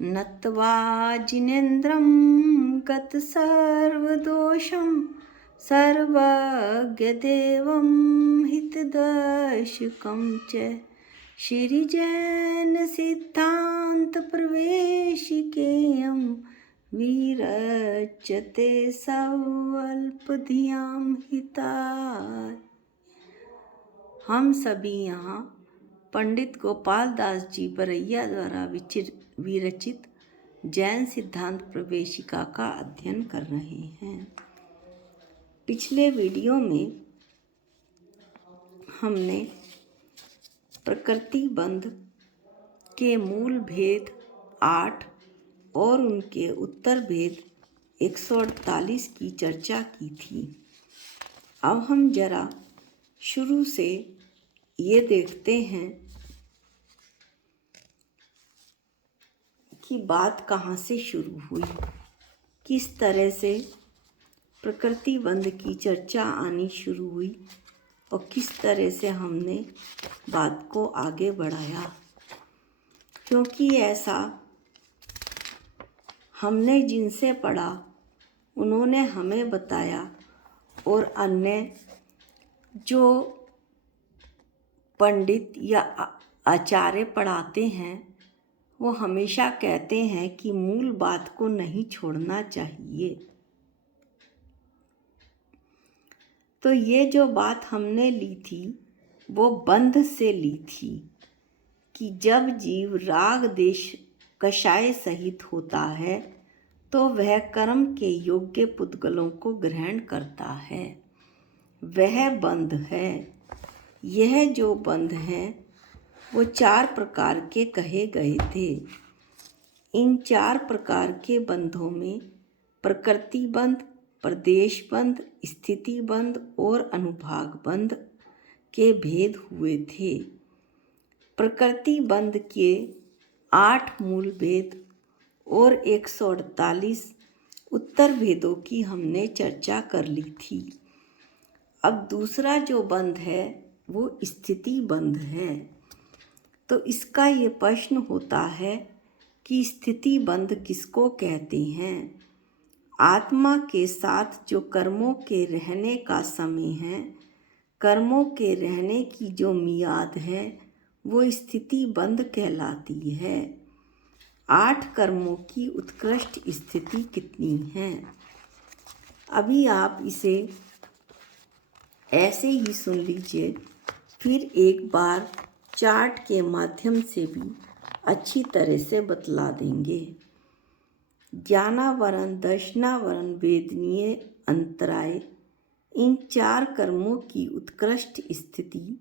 नत्वा जिनेन्द्रं गतसर्वदोषं सर्वज्ञदेवं हितदर्शकं च श्रीजैनसिद्धान्तप्रवेशिकेयं विरच्यते स्वल्पधियां हिताय। हम सभी यहाँ पंडित गोपाल दास जी बरैया द्वारा विरचित जैन सिद्धांत प्रवेशिका का अध्ययन कर रहे हैं। पिछले वीडियो में हमने प्रकृति बंध के मूल भेद 8 और उनके उत्तर भेद 148 की चर्चा की थी। अब हम जरा शुरू से ये देखते हैं कि बात कहाँ से शुरू हुई, किस तरह से प्रकृति बंध की चर्चा आनी शुरू हुई और किस तरह से हमने बात को आगे बढ़ाया। क्योंकि ऐसा हमने जिनसे पढ़ा उन्होंने हमें बताया और अन्य जो पंडित या आचार्य पढ़ाते हैं वो हमेशा कहते हैं कि मूल बात को नहीं छोड़ना चाहिए। तो ये जो बात हमने ली थी वो बंध से ली थी कि जब जीव राग देश कषाय सहित होता है तो वह कर्म के योग्य पुद्गलों को ग्रहण करता है, वह बंध है। यह जो बंध है वो 4 प्रकार के कहे गए थे। इन 4 प्रकार के बंधों में प्रकृति बंध, प्रदेश बंध, स्थिति बंध और अनुभाग बंध के भेद हुए थे। प्रकृति बंध के 8 मूल भेद और 148 उत्तर भेदों की हमने चर्चा कर ली थी। अब दूसरा जो बंध है वो स्थिति बंध है। तो इसका ये प्रश्न होता है कि स्थिति बंध किसको कहते हैं। आत्मा के साथ जो कर्मों के रहने का समय है, कर्मों के रहने की जो मियाद है वो स्थिति बंध कहलाती है। 8 कर्मों की उत्कृष्ट स्थिति कितनी है, अभी आप इसे ऐसे ही सुन लीजिए, फिर एक बार चार्ट के माध्यम से भी अच्छी तरह से बतला देंगे। ज्ञानावरण, दर्शनावरण, वेदनीय, अंतराय, इन 4 कर्मों की उत्कृष्ट स्थिति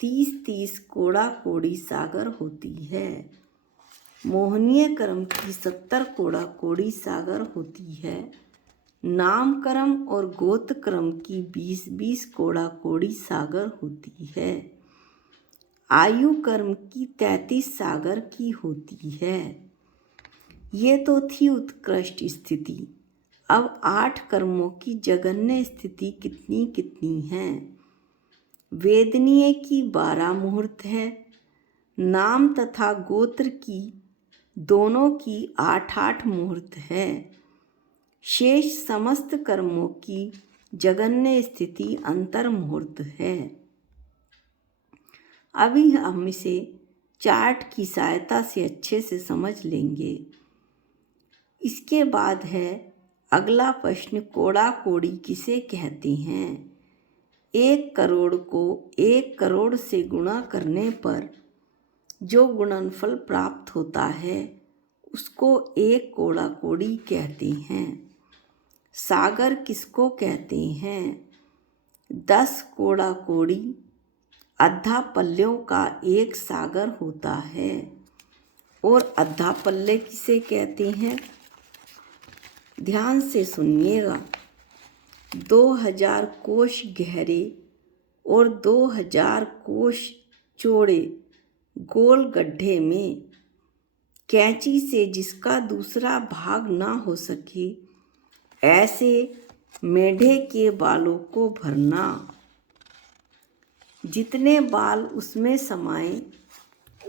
30-30 कोड़ा कोड़ी सागर होती है। मोहनीय कर्म की 70 कोड़ा कोड़ी सागर होती है। नाम कर्म और गोत्र कर्म की 20-20 कोड़ा कोड़ी सागर होती है। आयु कर्म की 33 सागर की होती है। ये तो थी उत्कृष्ट स्थिति। अब 8 कर्मों की जघन्य स्थिति कितनी कितनी है। वेदनीय की 12 मुहूर्त है। नाम तथा गोत्र की दोनों की 8-8 मुहूर्त है। शेष समस्त कर्मों की जघन्य स्थिति अंतर मुहूर्त है। अभी हम इसे चार्ट की सहायता से अच्छे से समझ लेंगे। इसके बाद है अगला प्रश्न, कोड़ा कोड़ी किसे कहते हैं। 1 करोड़ को 1 करोड़ से गुणा करने पर जो गुणनफल प्राप्त होता है उसको 1 कोड़ा कोड़ी कहते हैं। सागर किसको कहते हैं। 10 कोड़ा कोड़ी अद्धा पल्लों का 1 सागर होता है। और अद्धा पल्ले किसे कहते हैं, ध्यान से सुनिएगा। 2000 कोश गहरे और 2000 कोश चौड़े गोल गड्ढे में कैंची से जिसका दूसरा भाग ना हो सके ऐसे मेढे के बालों को भरना। जितने बाल उसमें समाएं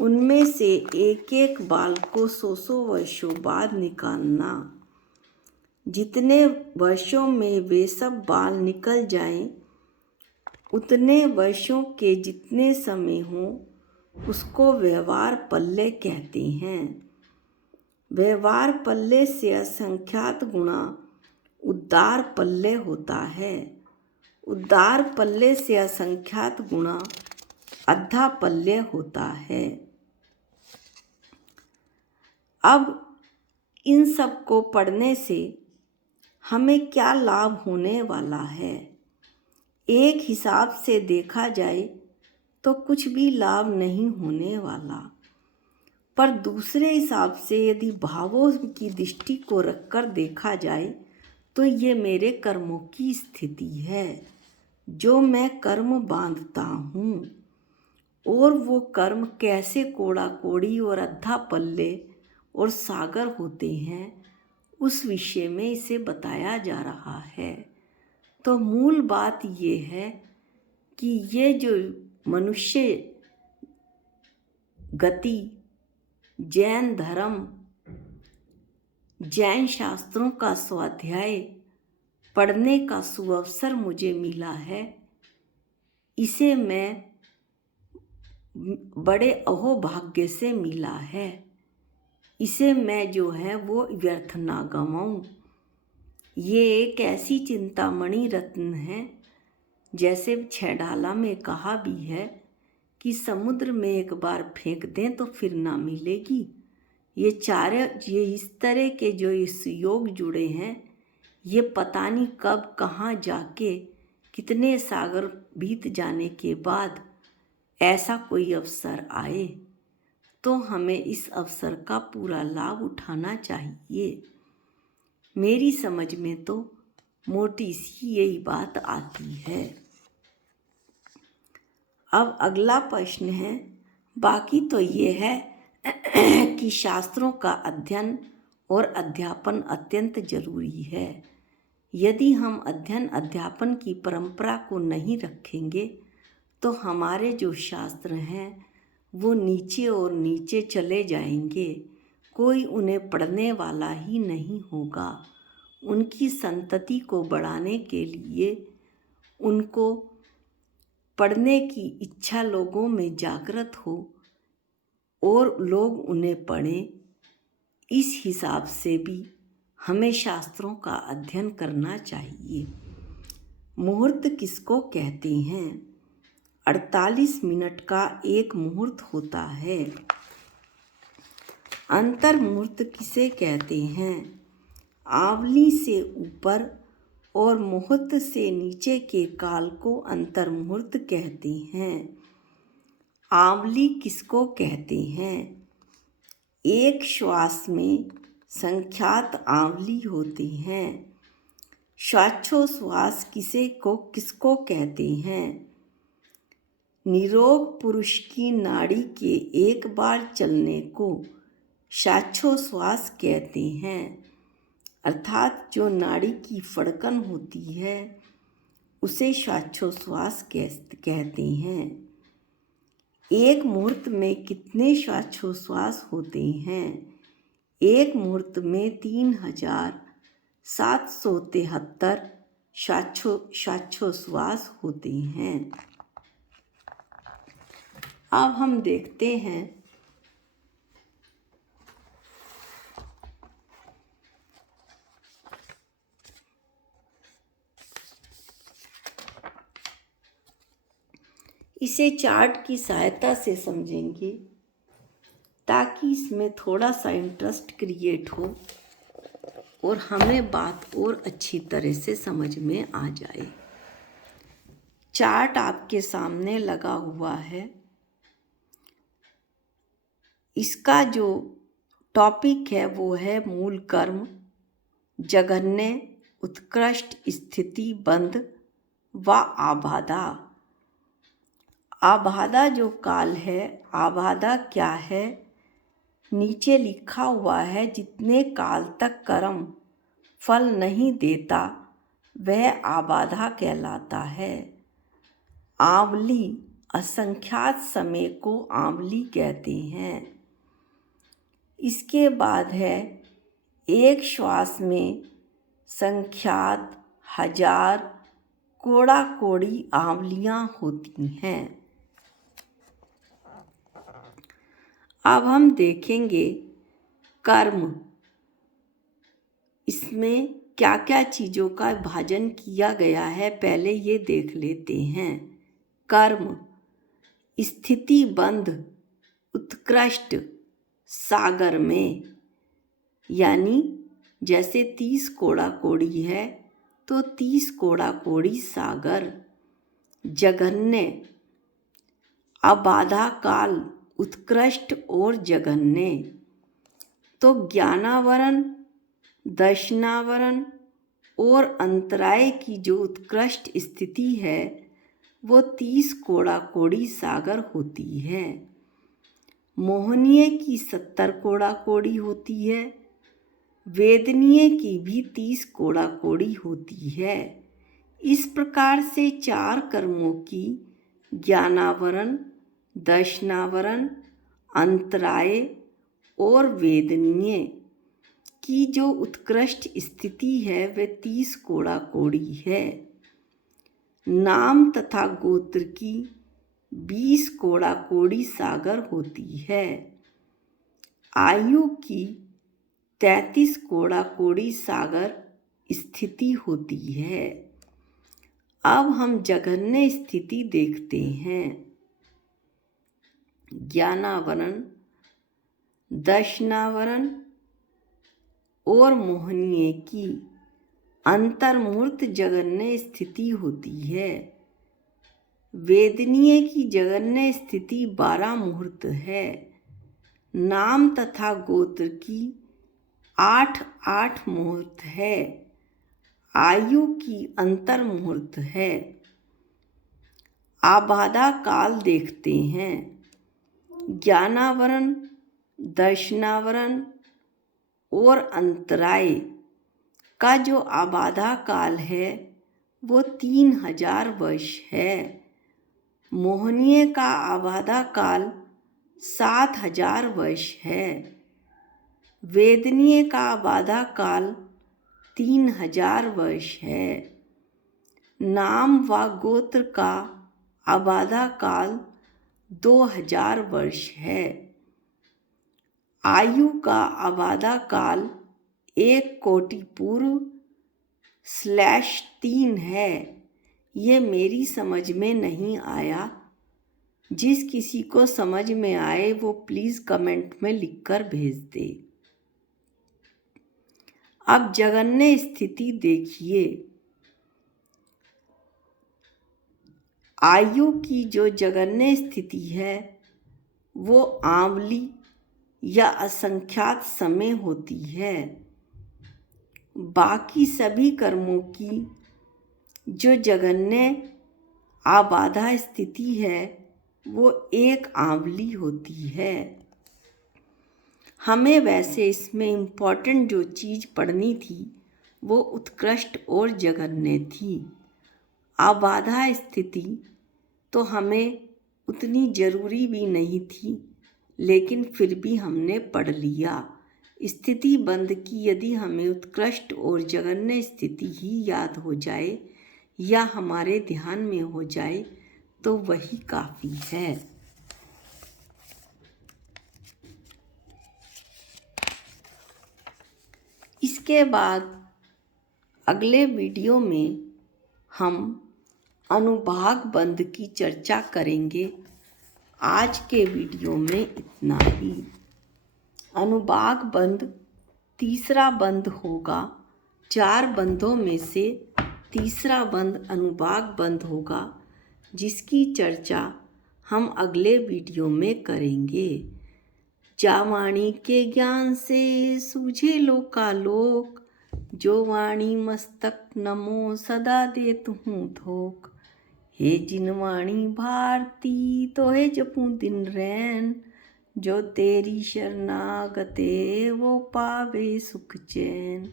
उनमें से एक एक बाल को 100 वर्षों बाद निकालना। जितने वर्षों में वे सब बाल निकल जाएं, उतने वर्षों के जितने समय हों, उसको व्यवहार पल्ले कहते हैं। व्यवहार पल्ले से असंख्यात गुणा उद्धार पल्ले होता है। उद्धार पल्ले से असंख्यात गुणा अद्धा पल्ले होता है। अब इन सब को पढ़ने से हमें क्या लाभ होने वाला है? एक हिसाब से देखा जाए तो कुछ भी लाभ नहीं होने वाला, पर दूसरे हिसाब से यदि भावों की दृष्टि को रखकर देखा जाए तो ये मेरे कर्मों की स्थिति है, जो मैं कर्म बांधता हूँ, और वो कर्म कैसे कोड़ा कोड़ी और अद्धा पल्ले और सागर होते हैं, उस विषय में इसे बताया जा रहा है। तो मूल बात ये है कि ये जो मनुष्य गति, जैन धर्म, जैन शास्त्रों का स्वाध्याय पढ़ने का सुअवसर मुझे मिला है, इसे मैं बड़े अहोभाग्य से मिला है। इसे मैं जो है वो व्यर्थ ना गंवाऊं। ये एक ऐसी चिंतामणि रत्न है, जैसे छेडाला में कहा भी है कि समुद्र में एक बार फेंक दें तो फिर ना मिलेगी। ये इस तरह के जो इस योग जुड़े हैं, ये पता नहीं कब कहाँ जाके कितने सागर बीत जाने के बाद ऐसा कोई अवसर आए, तो हमें इस अवसर का पूरा लाभ उठाना चाहिए। मेरी समझ में तो मोटी सी यही बात आती है। अब अगला प्रश्न है, बाकी तो ये है कि शास्त्रों का अध्ययन और अध्यापन अत्यंत जरूरी है। यदि हम अध्ययन अध्यापन की परंपरा को नहीं रखेंगे तो हमारे जो शास्त्र हैं वो नीचे और नीचे चले जाएंगे। कोई उन्हें पढ़ने वाला ही नहीं होगा। उनकी संतति को बढ़ाने के लिए उनको पढ़ने की इच्छा लोगों में जागृत हो और लोग उन्हें पढ़ें, इस हिसाब से भी हमें शास्त्रों का अध्ययन करना चाहिए। मुहूर्त किसको कहते हैं? 48 मिनट का एक मुहूर्त होता है। अंतर मुहूर्त किसे कहते हैं? आवली से ऊपर और मुहूर्त से नीचे के काल को अंतर मुहूर्त कहते हैं। आवली किसको कहते हैं? एक श्वास में संख्यात आवली होते हैं। श्वासोच्छ्वास किसको कहते हैं? निरोग पुरुष की नाड़ी के एक बार चलने को श्वासोच्छ्वास कहते हैं, अर्थात जो नाड़ी की फड़कन होती है उसे श्वासोच्छ्वास कहते हैं। एक मुहूर्त में कितने श्वासोच्छ्वास होते हैं? एक मुहूर्त में 3773 श्वासोच्छ्वास होते हैं। अब हम देखते हैं इसे चार्ट की सहायता से समझेंगे ताकि इसमें थोड़ा सा इंटरेस्ट क्रिएट हो और हमें बात और अच्छी तरह से समझ में आ जाए। चार्ट आपके सामने लगा हुआ है। इसका जो टॉपिक है वो है मूल कर्म, जघन्य, उत्कृष्ट, स्थिति, बंध व आबाधा। आबाधा जो काल है, आबाधा क्या है? नीचे लिखा हुआ है, जितने काल तक कर्म फल नहीं देता वह आबाधा कहलाता है। आवली असंख्यात समय को आंवली कहते हैं। इसके बाद है एक श्वास में संख्यात हजार कोड़ा कोड़ी आंवलियां होती हैं। अब हम देखेंगे कर्म, इसमें क्या क्या चीज़ों का विभाजन किया गया है, पहले ये देख लेते हैं। कर्म, स्थिति बंध उत्कृष्ट सागर में, यानी जैसे 30 कोड़ा कोड़ी है तो 30 कोड़ा कोड़ी सागर। जघन्य, अबाधा काल उत्कृष्ट और जघन्य। तो ज्ञानावरण, दर्शनावरण और अंतराय की जो उत्कृष्ट स्थिति है वो 30 कोड़ा कोड़ी सागर होती है। मोहनीय की 70 कोड़ा कोड़ी होती है। वेदनीय की भी 30 कोड़ा कोड़ी होती है। इस प्रकार से 4 कर्मों की ज्ञानावरण, दर्शनावरण, अंतराय और वेदनीय की जो उत्कृष्ट स्थिति है वह 30 कोड़ा कोड़ी है। नाम तथा गोत्र की 20 कोड़ा कोड़ी सागर होती है। आयु की 33 कोड़ा कोड़ी सागर स्थिति होती है। अब हम जघन्य स्थिति देखते हैं। ज्ञानावरण, दर्शनावरण और मोहनीय की अंतर्मूर्त जघन्य स्थिति होती है। वेदनीय की जघन्य स्थिति 12 मुहूर्त है। नाम तथा गोत्र की 8 मुहूर्त है। आयु की अंतर मुहूर्त है। आबाधा काल देखते हैं। ज्ञानावरण, दर्शनावरण और अंतराय का जो आबाधा काल है वो 3000 वर्ष है। मोहनीय का आबाधा काल 7000 वर्ष है। वेदनीय का आबाधा काल 3000 वर्ष है। नाम व गोत्र का आबाधा काल 2000 वर्ष है। आयु का आबाधा काल 1 कोटि पूर्व /3 है। ये मेरी समझ में नहीं आया। जिस किसी को समझ में आए वो प्लीज़ कमेंट में लिखकर भेज दे। अब जघन्य स्थिति देखिए। आयु की जो जघन्य स्थिति है वो आंवली या असंख्यात समय होती है। बाकी सभी कर्मों की जो जघन्य आबाधा स्थिति है वो 1 आंवली होती है। हमें वैसे इसमें इम्पॉर्टेंट जो चीज़ पढ़नी थी वो उत्कृष्ट और जघन्य थी। आबाधा स्थिति तो हमें उतनी ज़रूरी भी नहीं थी, लेकिन फिर भी हमने पढ़ लिया। स्थिति बंध की यदि हमें उत्कृष्ट और जघन्य स्थिति ही याद हो जाए या हमारे ध्यान में हो जाए तो वही काफ़ी है। इसके बाद अगले वीडियो में हम अनुभाग बंध की चर्चा करेंगे। आज के वीडियो में इतना ही। अनुभाग बंध तीसरा बंध होगा। 4 बंधों में से तीसरा बंध अनुभाग बंध होगा, जिसकी चर्चा हम अगले वीडियो में करेंगे। जा वाणी के ज्ञान से सूझे लोकालोक, जो वाणी मस्तक नमो सदा देत हूँ थोक। हे जिन वाणी भारती तो हे जपूं दिन रैन, जो तेरी शरणागते वो पावे सुख चैन।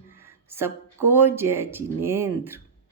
सबको जय जिनेंद्र।